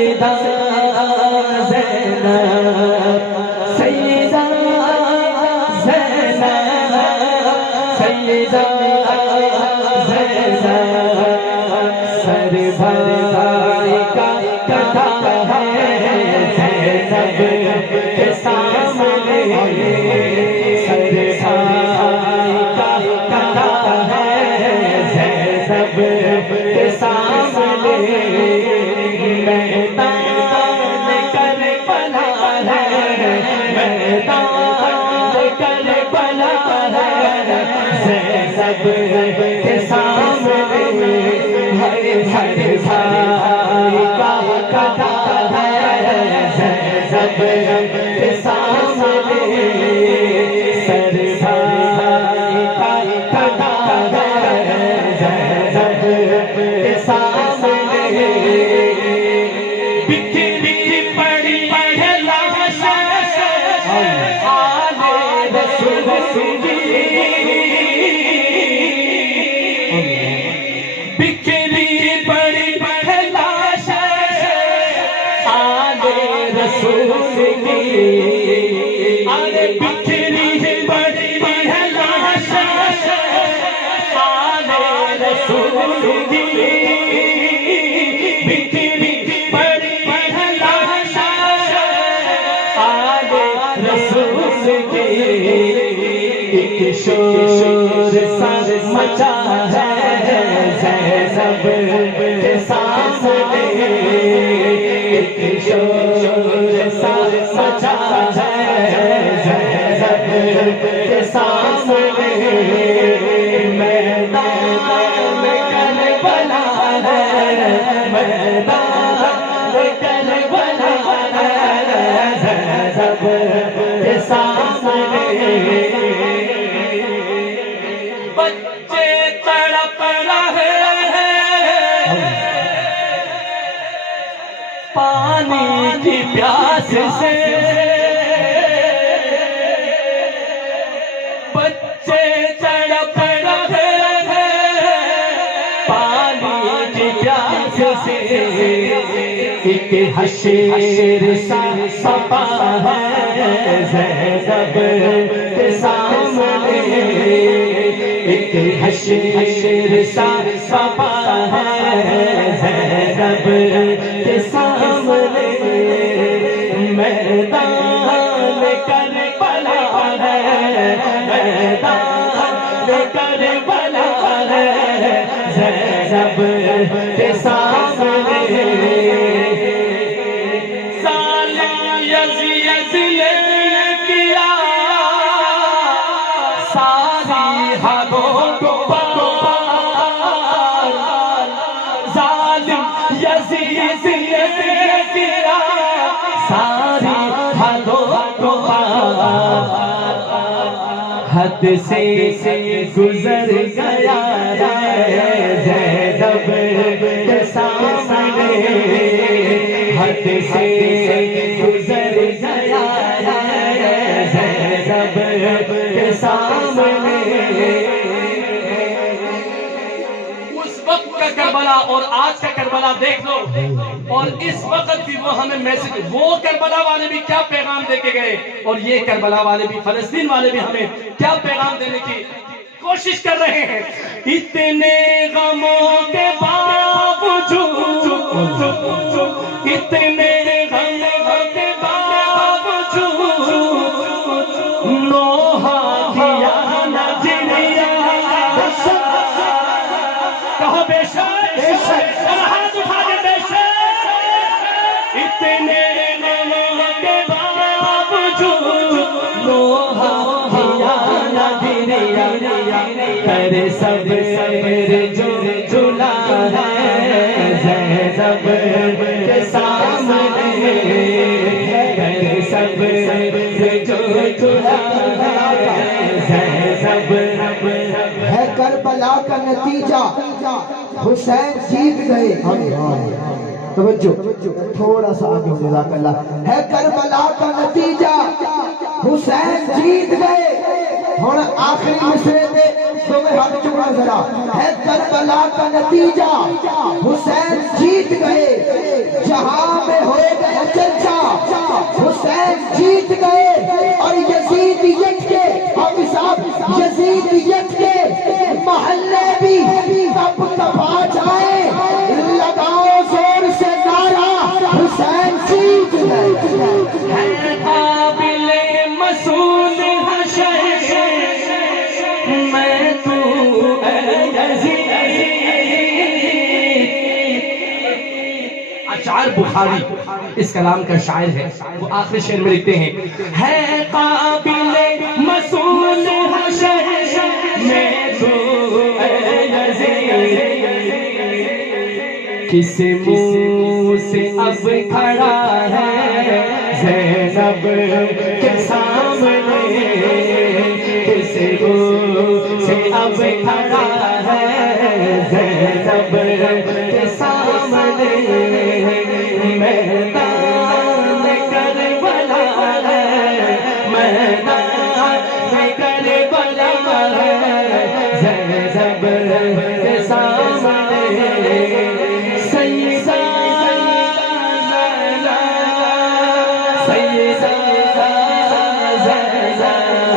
سیدہ زینب سیدہ زینب سیدہ زینب سر بھائی کا کٹا ہے زینب کے سامنے سر بھائی کا کٹا ہے زینب کے سامنے میدان کربلا ہے میدان کربلا ہے زینب کے سامنے ہر ہر بھائی کا کٹا ہے زینب کے سامنے سر بھائی کا کٹا ہے زینب کے سامنے بکھری پڑی ہے لاشیں آل رسول کی بکھری پڑی ہے لاشیں آل رسول کی ارے بکھری پڑی ہے لاشیں آل رسول کی بکھری پڑی ہے لاشیں آل رسول کی ایک شور سا مچا ہے زینب کے سامنے ایک شور سا مچا ہے زینب کے سامنے میدان کربلا ہے میدان کربلا ہے زینب کے سامنے بچے تڑپ رہے ہیں پانی کی پیاس سے بچے تڑپ رہے ہیں پانی کی پیاس سے ایک حشیر سا سپا ہے زینب کے سامنے ایک حشیر سا سپا ہے زینب کے سامنے میدان کربلا ہے میدان کربلا ہے زینب کے سامنے ظالم یزید نے کیا ساری حدوں کو پار ظالم یزید نے کیا ساری حدوں کو پار حد سے گزر گیا ہے زینب کے سامنے حد سے گزر گیا ہے زینب کے سامنے اس وقت کا کربلا اور آج کا کربلا دیکھ لو اور اس وقت بھی وہ ہمیں میسج وہ کربلا والے بھی کیا پیغام دے کے گئے اور یہ کربلا والے بھی فلسطین والے بھی ہمیں کیا پیغام دینے کی کوشش کر رہے ہیں اتنے غموں کے باوجود اتنے غموں کے باوجود نوحہ کیا نہ جنیا کہو بے شک ہاتھ اٹھا کے بے شک اتنے غموں کے باوجود نوحہ کیا نہ جنیا کر سب صبر جو جھولا ہے زینب کے سامنے کر سب صبر جو جھولا ہے زینب ہے کربلا کا نتیجہ حسین جیت گئے توجہ تھوڑا سا آگے جزاک اللہ ہے کربلا کا نتیجہ حسین جیت گئے ہن آخری مصرے دے تمہیں ہاتھ چکا ذرا ہے کربلا کا نتیجہ حسین جیت گئے جہاں میں ہو گیا چرچا، حسین جیت گئے اور یزیدیت کے حافظ صاحب یزیدیت کے محلے بھی کب کپا جائے، لگاؤ زور سے نعرہ حسین جیت گئے۔ ہے قابل مسعود حشر میں تو اے یزید۔ اشعار بخاری اس کلام کا شاعر ہے، وہ آخری شعر میں لکھتے ہیں ہے قابل مسعود حشر میں تو اے یزید، کس منہ سے اب کھڑا ہے زینب کے سامنے، کس منہ سے اب کھڑا ہے زینب کے سامنے، میدان کربلا ہے، میدان کربلا ہے زینب کے سامنے، سیدہ زینب، سیدہ زینب